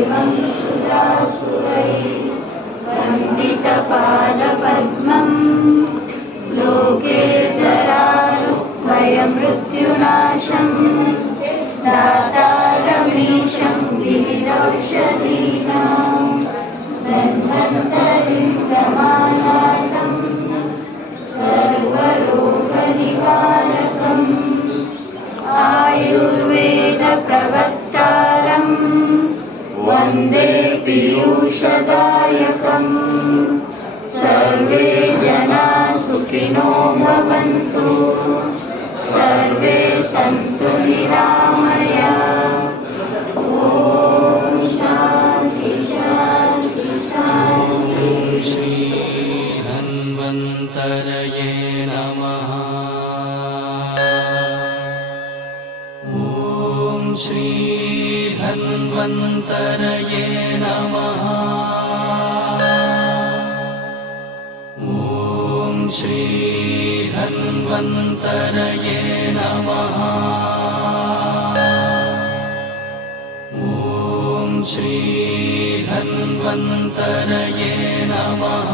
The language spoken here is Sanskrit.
देवं सुरासुरैः वन्दितपादपद्मम् लोके जरारुग्भयमृत्युनाशम् दातारमीशं विविधौषधीनां धन्वन्तरिं प्रमाणार्थं सर्वरोगनिवारकम् आयुर्वेदप्रवक्तारं वन्दे पीयूषदायकम् सर्वे जनाः सुखिनो भवन्तु सर्वे सन्तु निरामयाः। ॐ शान्ति शान्ति शान्ति। श्री धन्वन्तरये नमः। ॐ श्री धन्वन्तरये नमः। ॐ श्री धन्वन्तरये नमः। ॐ श्री धन्वन्तरये नमः।